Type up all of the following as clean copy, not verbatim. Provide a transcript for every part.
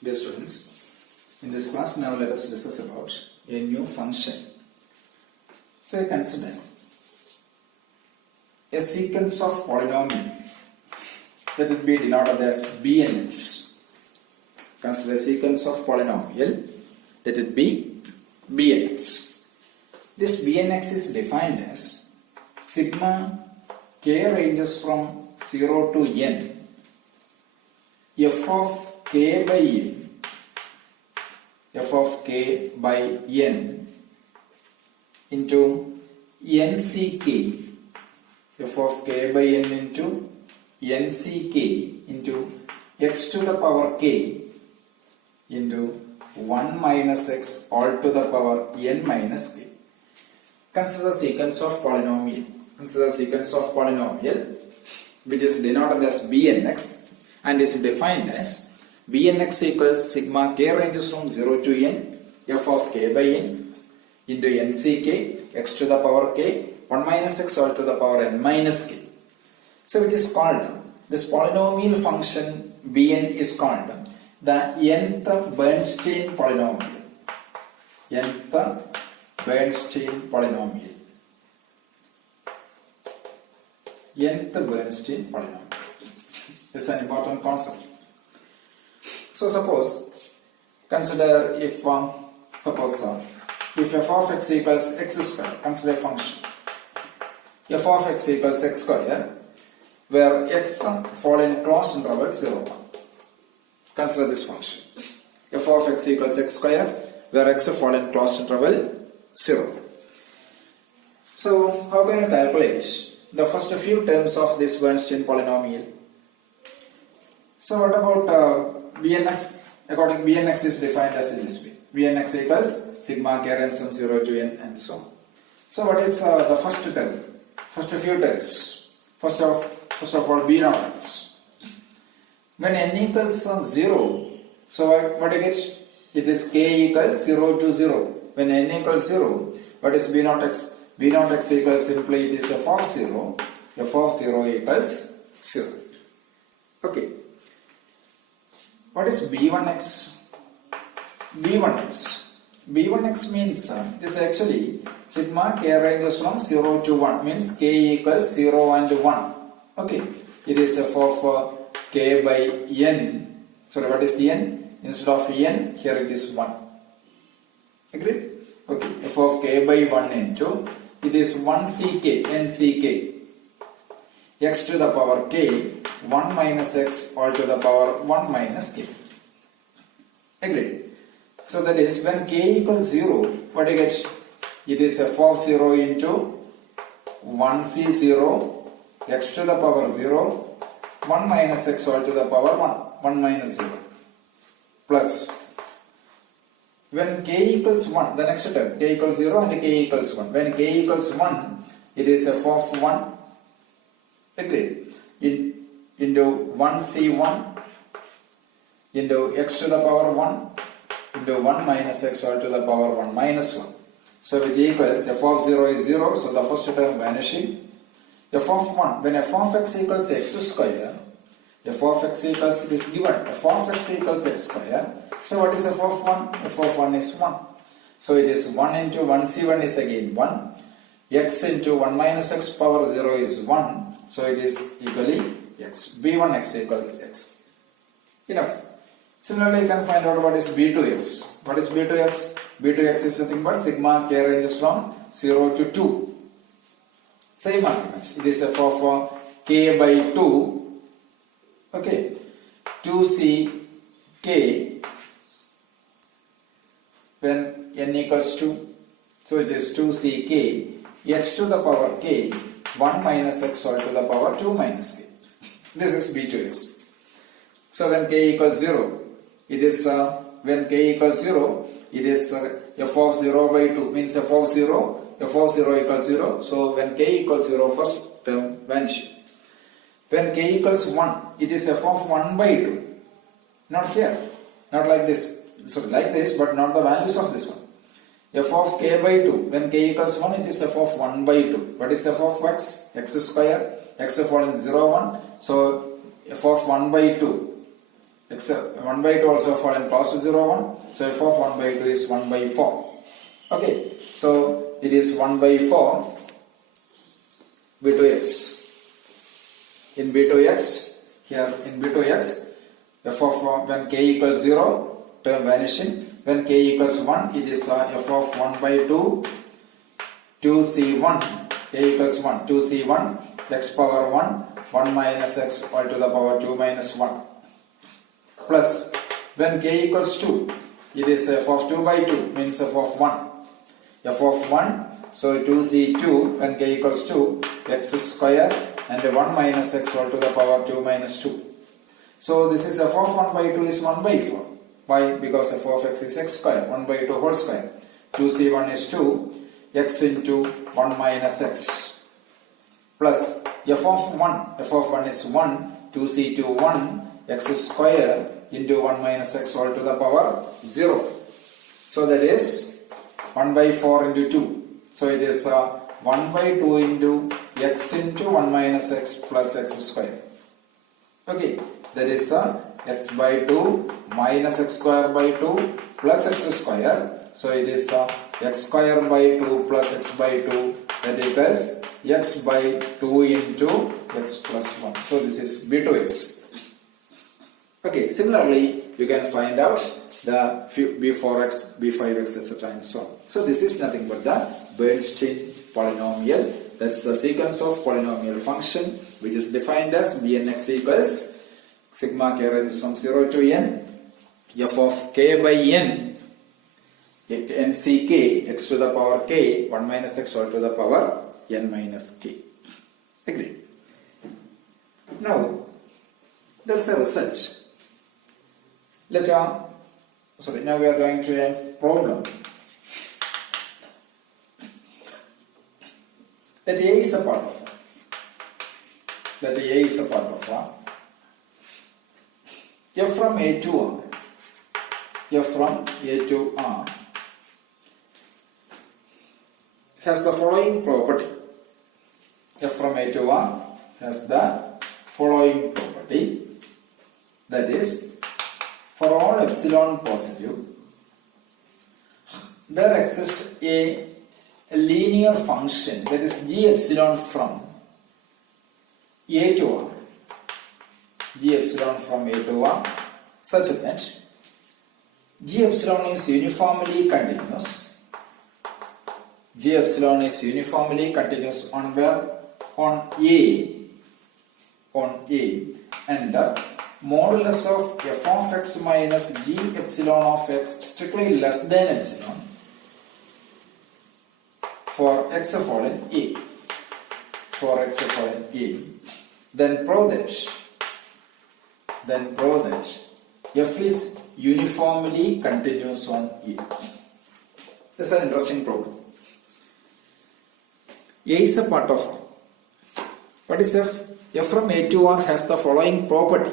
Dear students, in this class now let us discuss about a new function. So consider a sequence of polynomial that will be denoted as Bnx. Consider a sequence of polynomial that will be Bnx. This Bnx is defined as sigma k ranges from 0 to n f of k by n, f of k by n into nck, f of k by n into nck into x to the power k into 1 minus x all to the power n minus k. Consider the sequence of polynomial. Consider sequence of polynomial which is denoted as Bnx and is defined as Bnx equals sigma k ranges from 0 to n f of k by n into nck x to the power k 1 minus x all to the power n minus k. So which is called, this polynomial function Bn is called the nth Bernstein polynomial. Nth Bernstein polynomial. Nth Bernstein polynomial. This is an important concept. So suppose, consider if if f of x equals x square, consider a function f of x equals x square where x fall in closed interval 0 1. Consider this function f of x equals x square where x fall in closed interval 0. So how can you calculate the first few terms of this Bernstein polynomial? So what about Bnx? According Bnx is defined as in this way. Bnx equals sigma k ranges from 0 to n and so on. So what is the first term? First few terms. First of all B naught x. When n equals 0, so what you get? It is k equals 0 to 0. When n equals 0, what is B naught x? B naught x equals simply it is f of 0. F of 0 equals 0. Okay. What is B1x? B1x. B1x means it is actually sigma k ranges from 0 to 1, means k equals 0 and 1. Okay. It is f of k by n. So what is n? Instead of n, here it is 1. Agreed? Okay. F of k by 1 into, it is 1 ck, n ck. X to the power k 1 minus x all to the power 1 minus k. Agreed. So that is when k equals 0, what do you get? It is f of 0 into 1c0 x to the power 0 1 minus x all to the power 1 minus 0 plus when k equals 1, the next term k equals 0 and k equals 1. When k equals 1, it is f of 1. Agreed. Into 1c1 into x to the power 1 into 1 minus x all to the power 1 minus 1. So which equals f of 0 is 0, so the first term vanishing. F of 1, when f of x equals x square, f of x equals, it is given f of x equals x square. So what is f of 1? F of 1 is 1. So it is 1 into 1c1 is again 1. X into 1 minus x power 0 is 1. So it is equally x. B1x equals x. Enough. Similarly, you can find out what is B2x. What is B2x? B2x is nothing but sigma k ranges from 0 to 2. Same argument. It is f of k by 2. Okay. 2c k when n equals 2. So it is 2c k x to the power k 1 minus x all to the power 2 minus k. This is B2x. So when k equals 0, it is when k equals 0, it is f of 0 by 2 means f of 0 equals 0. So when k equals 0, first term vanishes. When k equals 1, it is f of 1 by 2. Not here, not like this. So like this, but not the values of this one. F of k by 2, when k equals 1, it is f of 1 by 2. What is f of x? X square. X fall in 0 1. So f of 1 by 2 except 1 by 2 also fallen close to 0, 1. So f of 1 by 2 is 1 by 4. Okay, so it is 1 by 4 b2x. In b2x, here in b2x, f of when k equals 0, term vanishing. When k equals 1, it is f of 1 by 2, 2c1, k equals 1, 2c1, x power 1, 1 minus x all to the power 2 minus 1. Plus, when k equals 2, it is f of 2 by 2, means f of 1. F of 1, so 2c2, when k equals 2, x square and 1 minus x all to the power 2 minus 2. So this is f of 1 by 2 is 1 by 4. Why? Because f of x is x square, 1 by 2 whole square. 2c1 is 2, x into 1 minus x. Plus f of 1 is 1, 2c2 1, x square into 1 minus x all to the power 0. So that is 1 by 4 into 2. So it is 1 by 2 into x into 1 minus x plus x square. Okay, that is x by 2 minus x square by 2 plus x square. So it is x square by 2 plus x by 2, that equals x by 2 into x plus 1. So this is b2x. Okay, similarly you can find out the b4x, b5x, etc. and so on. So this is nothing but the Bernstein polynomial. That's the sequence of polynomial function which is defined as bnx equals sigma k ranges from 0 to n, f of k by n, nck, x to the power k, 1 minus x all to the power n minus k. Agreed. Now, there's a result. Now we are going to a problem. Let A is a part of R. Let A is a part of R. F from A to R. F from A to R has the following property. F from A to R has the following property. That is, for all epsilon positive, there exists a linear function, that is g epsilon from A to R. G epsilon from A to R, such that g epsilon is uniformly continuous. G epsilon is uniformly continuous on where? On A. On A. And the modulus of f of x minus g epsilon of x strictly less than epsilon for x fallen A. For x fallen A. Then prove that f is uniformly continuous on A. This is an interesting problem. A is a part of R. What is f? F from A to R has the following property.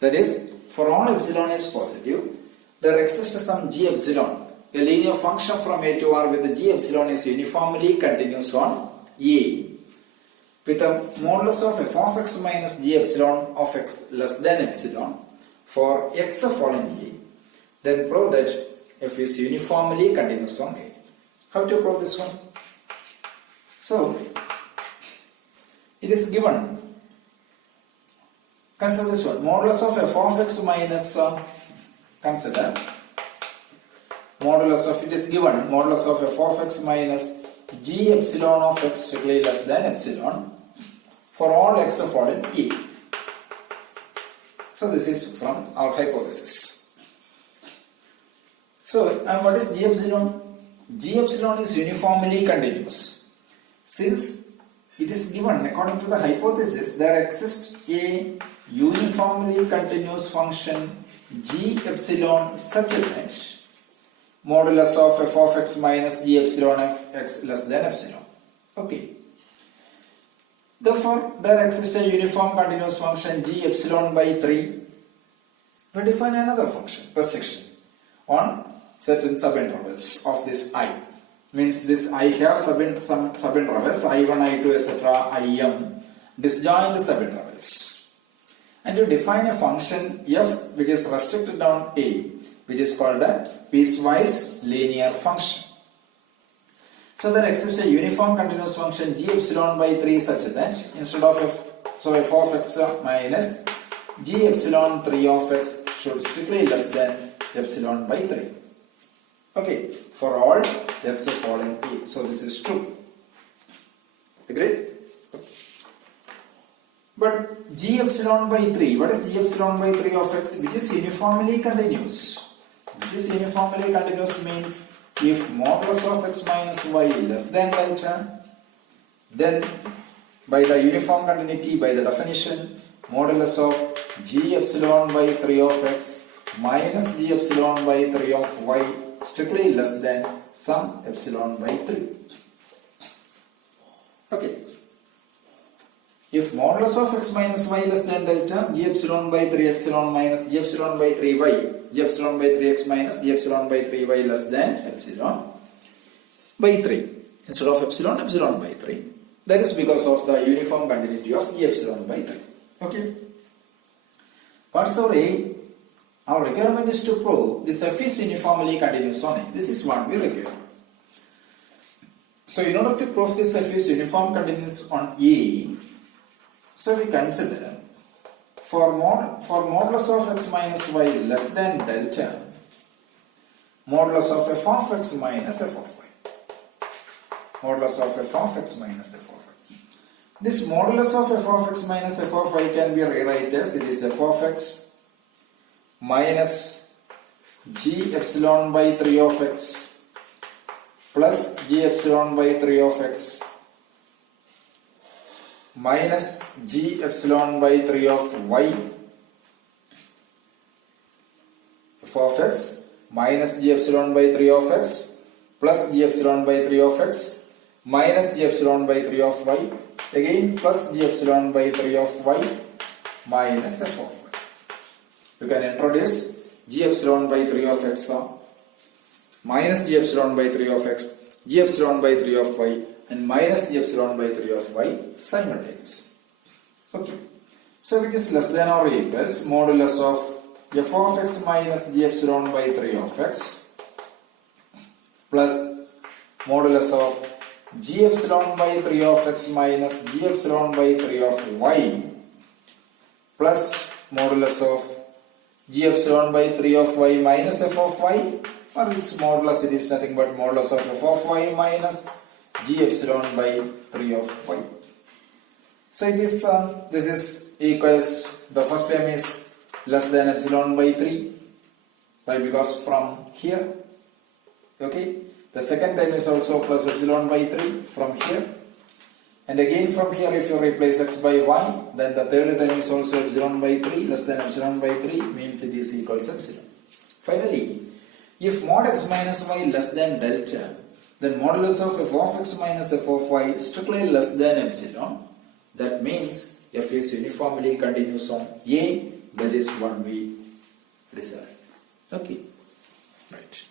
That is, for all epsilon is positive, there exists some g epsilon, a linear function from A to R with the g epsilon is uniformly continuous on A, with a modulus of f of x minus g epsilon of x less than epsilon for x fallen A. Then prove that f is uniformly continuous on A. How to prove this one? So, it is given. Consider this one. Modulus of f of x minus, consider, modulus of, it is given, modulus of f of x minus g epsilon of x strictly less than epsilon for all x fallen A. So, this is from our hypothesis. So, what is g epsilon? G epsilon is uniformly continuous. Since it is given according to the hypothesis, there exists a uniformly continuous function g epsilon such that modulus of f of x minus g epsilon of x less than epsilon. Okay. Therefore, there exists a uniform continuous function g epsilon by 3. We define another function, restriction, on certain subintervals of this I. Means this I have some subintervals I1, I2, etc., Im, disjoint subintervals. and you define a function f which is restricted on a, which is called a piecewise linear function. So there exists a uniform continuous function g epsilon by 3 such that instead of f, so f of x minus g epsilon 3 of x should strictly less than epsilon by 3. Okay, for all x falling a. So this is true. Agreed? But g epsilon by 3, what is g epsilon by 3 of x? Which is uniformly continuous. Which is uniformly continuous means if modulus of x minus y less than delta, then by the uniform continuity, by the definition, modulus of g epsilon by 3 of x minus g epsilon by 3 of y strictly less than some epsilon by 3. Okay. If modulus of x minus y less than delta, g epsilon by 3 epsilon minus g epsilon by 3 y, g epsilon by 3x minus g epsilon by 3 y less than epsilon by 3. Instead of epsilon, epsilon by 3. That is because of the uniform continuity of g epsilon by 3. Okay. What's our aim? Our requirement is to prove this f is uniformly continuous on A. This is what we require. So in order to prove this f is uniform continuous on A, so we consider for modulus of x minus y less than delta, modulus of f of x minus f of y. Modulus of f of x minus f of y. This modulus of f of x minus f of y can be rewritten as it is f of x minus g epsilon by 3 of x plus g epsilon by 3 of x minus g epsilon by 3 of y, f of x minus g epsilon by 3 of x plus g epsilon by 3 of x minus g epsilon by 3 of y, again plus g epsilon by 3 of y minus f of y. You can introduce g epsilon by 3 of x minus g epsilon by 3 of x, g epsilon by 3 of y, and minus g epsilon by 3 of y simultaneously. Okay. So which is less than or equals modulus of f of x minus g epsilon by 3 of x plus modulus of g epsilon by 3 of x minus g epsilon by 3 of y plus modulus of g epsilon by 3 of y minus f of y, or its modulus it is nothing but modulus of f of y minus g epsilon by 3 of y. So it is this is equals, the first term is less than epsilon by 3. Why? Because from here. Okay. The second term is also plus epsilon by 3 from here. And again from here if you replace x by y, then the third term is also epsilon by 3, less than epsilon by 3 means it is equals epsilon. Finally, if mod x minus y less than delta, then modulus of f of x minus f of y is strictly less than epsilon. That means f is uniformly continuous on A. That is what we decide. Okay. Right.